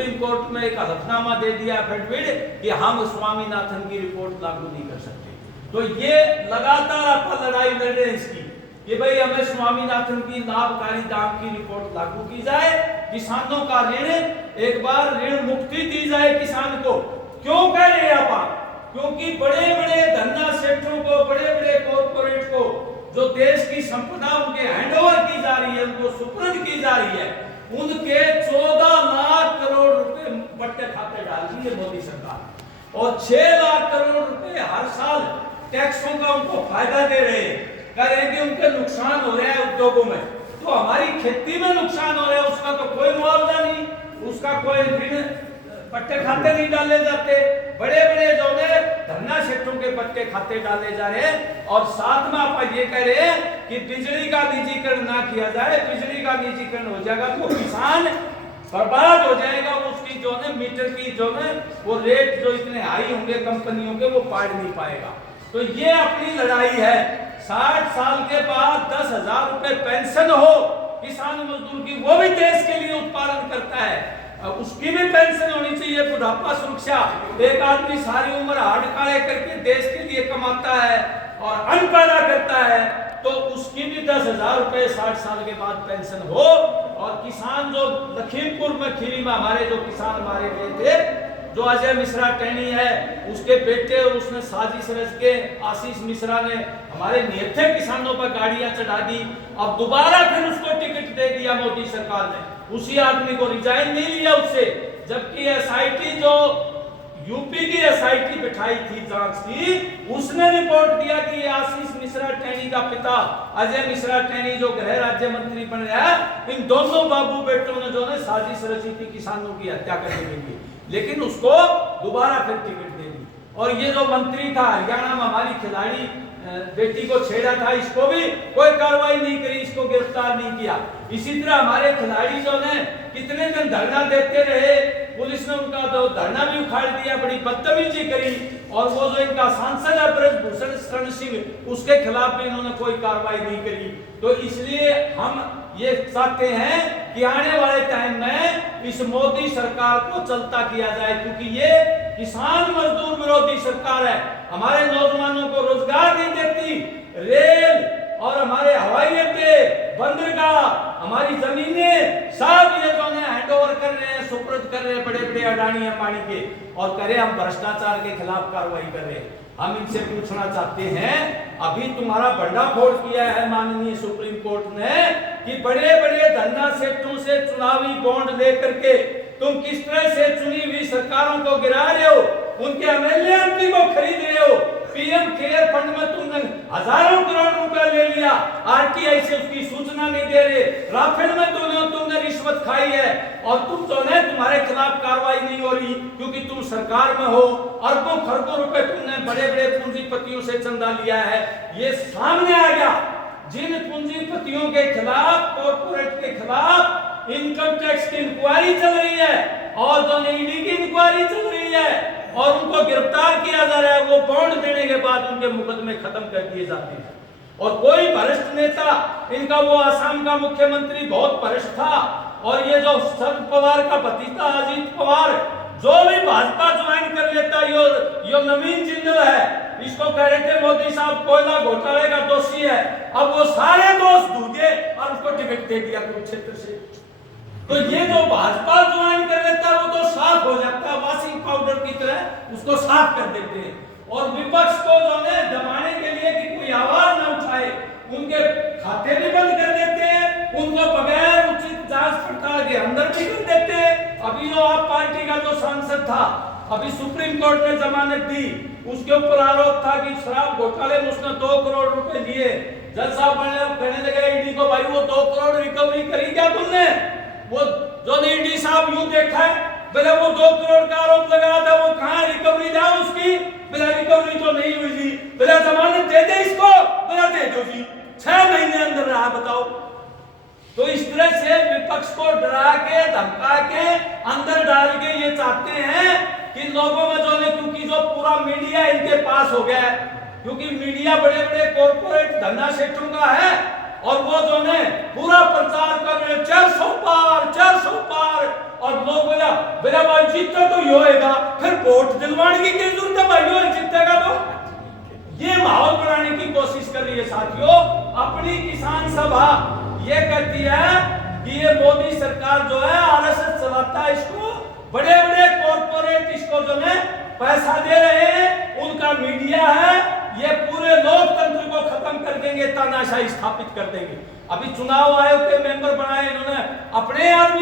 Supreme court में एक हलफनामा दे दिया एफिडेविट कि हम स्वामीनाथन की रिपोर्ट लागू नहीं कर सकते। तो ये लगातार आप लड़ाई लड़ रहे हैं इसकी कि भाई हमें स्वामीनाथन की लाभकारी दाम की रिपोर्ट लागू की जाए, किसानों का ऋण एक बार ऋण मुक्ति दी जाए किसान को। क्यों कह रहे हैं आप? क्योंकि बड़े बड़े धन्ना सेठों को, बड़े बड़े कॉर्पोरेट को जो देश की संपदा उनके हैंडओवर की जा रही है, उनको सुपुर्द की जा रही है, उनके 14 लाख करोड़ रुपए बट्टे खाते डाल दिए मोदी सरकार और 6 लाख करोड़ रुपए हर साल टैक्सों का उनको फायदा दे रहे हैं। कह रहे हैं कि उनके नुकसान हो रहे हैं उद्योगों में, तो हमारी खेती में नुकसान हो रहा है, उसका तो कोई मुआवजा नहीं, उसका कोई ऋण पट्टे खाते नहीं डाले जाते। बड़े बड़े जो है धन्ना सेठों के पट्टे खाते डाले जा रहे हैं। और साथ में आप ये कह रहे हैं कि बिजली का निजीकरण ना किया जाए, बिजली का निजीकरण हो जाएगा तो किसान बर्बाद हो जाएगा, उसकी जो है मीटर की जो है वो रेट जो इतने हाई होंगे कंपनियों के वो पाड़ नहीं पाएगा। तो ये अपनी लड़ाई है। 60 साल के बाद 10,000 रुपए पेंशन हो किसान मजदूर की, वो भी देश के लिए उत्पादन करता है, उसकी भी पेंशन होनी चाहिए। बुढ़ापा सुरक्षा, एक आदमी सारी उम्र हाड़ काले करके देश के लिए कमाता है और अन्न पैदा करता है, तो उसकी भी 10,000 रुपए 60 साल के बाद पेंशन हो। और किसान जो लखीमपुर में खीरी में हमारे जो किसान मारे गए थे, जो अजय मिश्रा टैनी है उसके बेटे और उसने साजिश रच के आशीष मिश्रा ने हमारे निहत्थे किसानों पर गाड़ियां चढ़ा दी। अब दोबारा फिर उसको टिकट दे दिया मोदी सरकार ने, उसी आदमी को रिजाइन नहीं लिया उससे, जबकि एसआईटी जो यूपी की एसआईटी बिठाई थी जांच की, उसने रिपोर्ट दिया कि आशीष मिश्रा टैनी का पिता अजय मिश्रा टैनी जो गृह राज्य मंत्री बन रहा है, इन दोनों बाबू बेटों ने जो है साजिश रची थी किसानों की हत्या करने के लिए, लेकिन उसको दोबारा फिर टिकट दे दी। और ये जो मंत्री था हरियाणा में हमारी खिलाड़ी बेटी को छेड़ा था, इसको भी कोई कार्रवाई नहीं करी, इसको गिरफ्तार नहीं किया। इसी तरह हमारे खिलाड़ी जो ने कितने दिन धरना देते रहे, पुलिस ने उनका तो धरना भी उखाड़ दिया, बड़ी बदतमीजी करी। और वो जो इनका सांसद है ब्रजभूषण शरण सिंह, उसके खिलाफ भी इन्होंने कोई कार्रवाई नहीं करी। तो इसलिए हम ये चाहते हैं कि आने वाले टाइम में इस मोदी सरकार को चलता किया जाए, क्योंकि ये किसान मजदूर विरोधी सरकार है, हमारे नौजवानों को रोजगार नहीं देती। रेल और हमारे हवाई अड्डे, बंदरगाह, हमारी जमीनें सब ये जो है हैंडओवर कर रहे हैं, सुपुर्द कर रहे हैं बड़े बड़े अडानी अंबानी के, और करे हम भ्रष्टाचार के खिलाफ कार्रवाई कर रहे हैं। हम इनसे पूछना चाहते हैं, अभी तुम्हारा भंडाफोड़ किया है माननीय सुप्रीम कोर्ट ने कि बड़े बड़े धन्ना सेठों से चुनावी बॉन्ड लेकर के तुम किस तरह से चुनी हुई सरकारों को गिरा रहे हो, उनके एमएलए एमपी को खरीद रहे हो। पीएम केयर फंड में तुमने हजारों करोड़ रुपए ले लिया, आरटीआई से उसकी सूचना नहीं दे रहे, राफेल में तुमने रिश्वत खाई है, और तुम तो नहीं, तुम्हारे खिलाफ कार्रवाई नहीं हो रही क्योंकि तुम सरकार में हो। अरबों खरबों रुपए तुमने बड़े बड़े पूंजीपतियों से चंदा लिया है, ये सामने आ गया। जिन पूंजीपतियों के खिलाफ, कॉर्पोरेट के खिलाफ इनकम टैक्स की इंक्वायरी चल रही है और जो ईडी की इंक्वायरी चल रही है और उनको गिरफ्तार किया जा रहा है, वो बॉन्ड देने के बाद उनके मुकदमे खत्म कर दिए जाते हैं। और कोई भ्रष्ट नेता, इनका वो आसाम का मुख्यमंत्री बहुत भ्रष्ट था, और ये जो शरद पवार का भतीजा अजीत पवार, जो भी भाजपा ज्वाइन कर लेता, यो नवीन जिंदल है, इसको कह रहे थे मोदी साहब कोयला घोटाले का दोषी है, अब वो सारे दोष धूजे और उसको टिकट दे दिया कुरुक्षेत्र से। तो ये जो भाजपा ज्वाइन कर लेता है वो तो साफ हो जाता है, वॉशिंग पाउडर की तरह उसको साफ कर देते हैं। और विपक्ष को जो है दबाने के लिए कि कोई आवाज न उठाए, उनके खाते भी बंद कर देते हैं, उनको बगैर उचित जांच पड़ताल के अंदर भी कर देते हैं। अभी जो आप पार्टी का जो सांसद था, अभी सुप्रीम कोर्ट ने जमानत दी, उसके ऊपर आरोप था कि शराब घोटाले में उसने 2 करोड़ रुपए लिए। जज साहब कहने लगे ईडी को, भाई वो 2 करोड़ रिकवरी करी क्या तुमने? वो जो ईडी साहब यूं देखा है, बोले वो 2 करोड़ का आरोप लगा था, वो कहां रिकवरी जाओ उसकी? बोला रिकवरी तो नहीं हुई जी। बोला जमानत दे दे इसको? बोला दे दो जी। 6 महीने अंदर रहा, बताओ। तो इस तरह से विपक्ष को डरा के, धमका के, अंदर डाल के ये चाहते हैं कि लोगों में जो है, क्योंकि जो पूरा मीडिया इनके पास हो गया है, क्योंकि मीडिया बड़े बड़े कॉर्पोरेट धन्ना सेठों का है, और वो जो है पूरा प्रचार कर रहे 400 पार और लोग बोला मेरा भाई जीतता तो यो होएगा, फिर वोट दिलवाने की क्या जरूरत है भाई, यो जीतेगा तो। ये माहौल बनाने की कोशिश कर रही है साथियों। अपनी किसान सभा ये कहती है कि ये मोदी सरकार जो है आरएसएस चलाता है, इसको बड़े बड़े कॉर्पोरेट इसको जो है पैसा दे रहे हैं, उनका मीडिया है, ये पूरे लोकतंत्र को खत्म कर देंगे, तानाशाही स्थापित कर देंगे। अभी चुनाव आयोग के मेंबर बनाए इन्होंने अपने आदमी